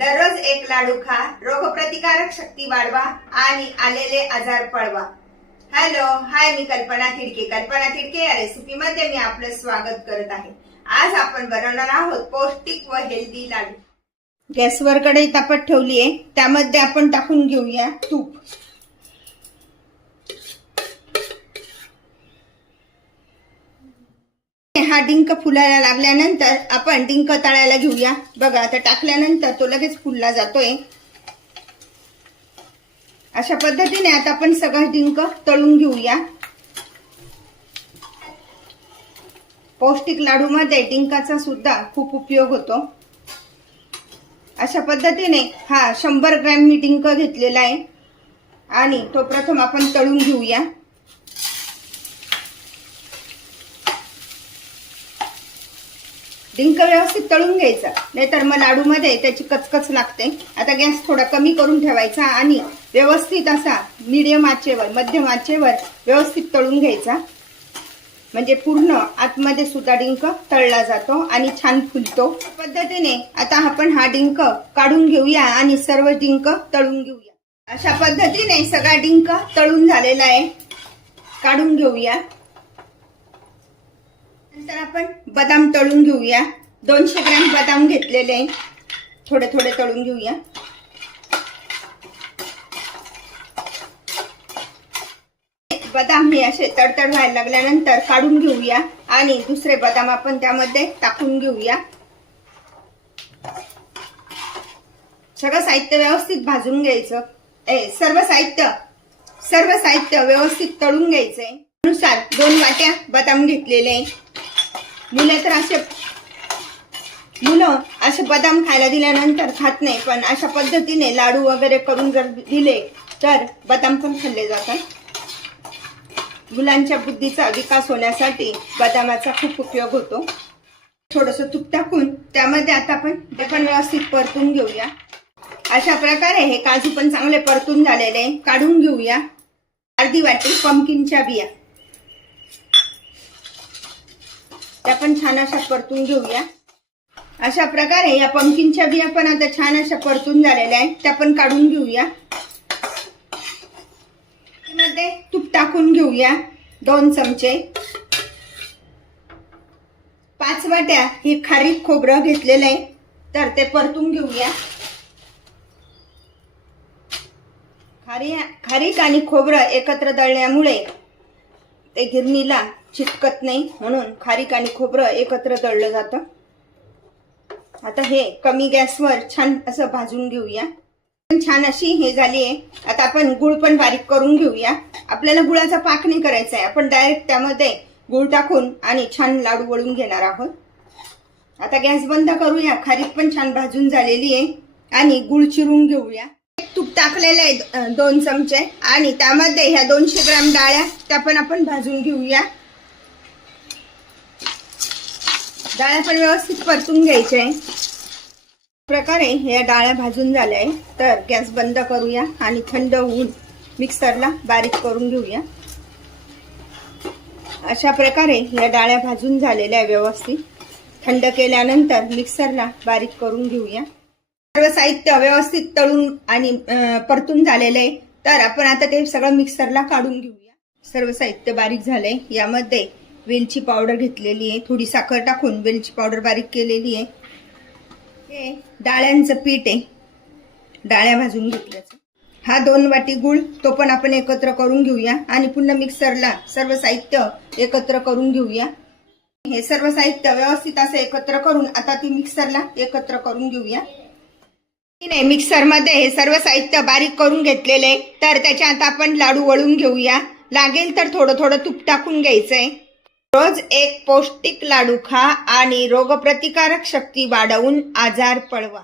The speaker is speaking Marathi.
दररोज एक लाडू खा, रोगप्रतिकारक शक्ती वाढवा आणि आलेले आजार पळवा। हॅलो, हाय, मी कल्पना थिडके। कल्पना थिडके या रेसिपी मध्ये मी आपलं स्वागत करत आहे। आज आपण बनवणार आहोत पौष्टिक व हेल्दी लाडू। गॅसवर कढई तापत ठेवली आहे, त्यामध्ये आपण टाकून घेऊया तूप। हा डिंक फुलायला लागल्यानंतर आपण डिंक तळायला घेऊया। बघा, आता टाकल्यानंतर तो लगेच फुलला जातोय। अशा पद्धतीने आता आपण सगळा डिंक तळून घेऊया। पौष्टिक लाडू मध्ये डिंकाचा सुद्धा खूप उपयोग होतो। अशा पद्धतीने हा 100 ग्रॅम मी डिंक घेतलेला आहे आणि तो प्रथम आपण तळून घेऊया। डिंक व्यवस्थित तळून घ्यायचा, नाहीतर मग लाडू मध्ये त्याची कचकच लागते। आता गॅस थोडा कमी करून ठेवायचा आणि व्यवस्थित असा मीडियम आचेवर, मध्यम आचेवर व्यवस्थित तळून घ्यायचा, म्हणजे पूर्ण आतमध्ये सुद्धा डिंक तळला जातो आणि छान फुलतो। पद्धतीने आता आपण हा डिंक काढून घेऊया आणि सर्व डिंक तळून घेऊया। अशा पद्धतीने सगळा डिंक तळून झालेला आहे, काढून घेऊया। नंतर आपण बदाम तळून घेऊया। 200 ग्रॅम बदाम घेतलेले, थोडे थोडे तळून घेऊया। बदाम हे असे तडतड व्हायला लागल्यानंतर काढून घेऊया आणि दुसरे बदाम आपण त्यामध्ये टाकून घेऊया। सगळं साहित्य व्यवस्थित भाजून घ्यायचं। सर्व साहित्य व्यवस्थित तळून घ्यायचंय। अनुसार 2 वाट्या बदाम घेतलेले। मुलं असे बदाम खायला दिल्यानंतर खात नाही, पण अशा पद्धतीने लाडू वगैरे करून जर दिले तर बदाम पण खाल्ले जातात। मुलांच्या बुद्धीचा विकास होण्यासाठी बदामाचा खूप उपयोग होतो। थोडंसं तूप टाकून त्यामध्ये आता आपण व्यवस्थित परतून घेऊया। अशा प्रकारे हे काजू पण चांगले परतून झालेले, काढून घेऊया। अर्धी वाटी पंपकिनच्या बिया त्या पण छान अशा परतून घेऊया। अशा प्रकारे या पंपकिनच्या बिया पण आता छान अशा परतून झालेल्या आहेत, त्या पण काढून घेऊया। त्यामध्ये तूप टाकून घेऊया 2 चमचे। 5 वाट्या हे खारीक खोबरं घेतलेलं आहे, तर ते परतून घेऊया। खारीक आणि खोबरं एकत्र दळल्यामुळे ते गिरणीला चिटकत नाही, म्हणून खारीक आणि खोबरं एकत्र दळलं जातं। आता हे कमी गॅसवर छान असं भाजून घेऊया। छान अशी हे झाली आहे। आता आपण गुळ पण बारीक करून घेऊया। आपल्याला गुळाचा पाक नाही करायचा आहे, आपण डायरेक्ट त्यामध्ये गुळ टाकून आणि छान लाडू वळून घेणार आहोत। आता गॅस बंद करूया। खारीक पण छान भाजून झालेली आहे आणि गुळ चिरून घेऊया। तूप टाकलेलं आहे 2 चमचे आणि त्यामध्ये ह्या 200 ग्रॅम डाळ्या त्या पण आपण भाजून घेऊया। डाळ्या पण व्यवस्थित परतून घ्यायच्या आहे। प्रकारे ह्या डाळ्या भाजून झाल्या आहे, तर गॅस बंद करूया आणि थंड होऊन मिक्सरला बारीक करून घेऊया। अशा प्रकारे ह्या डाळ्या भाजून झालेल्या आहे, व्यवस्थित थंड केल्यानंतर मिक्सरला बारीक करून घेऊया। सर्व साहित्य व्यवस्थित तळून आणि परतून झालेलं आहे, तर आपण आता ते सगळं मिक्सरला काढून घेऊया। सर्व साहित्य बारीक झालंय। यामध्ये वेलची पावडर घेतलेली आहे, थोडी साखर टाकून वेलची पावडर बारीक केलेली आहे। हे डाळ्यांचं पीठ आहे, डाळ्या भाजून घेतल्याचं। हा 2 वाटी गुळ, तो पण आपण एकत्र करून घेऊया आणि पुन्हा मिक्सरला सर्व साहित्य एकत्र करून घेऊया। हे सर्व साहित्य व्यवस्थित असं एकत्र करून आता ती मिक्सरला एकत्र करून घेऊया। मिक्सर मध्ये हे सर्व साहित्य बारीक करून घेतलेले, तर त्याच्यात आपण लाडू वळून घेऊया। लागेल तर थोडं थोडं तूप टाकून घ्यायचंय। रोज एक पौष्टिक लाडू खा आणि रोगप्रतिकारक शक्ती वाढवून आजार पळवा।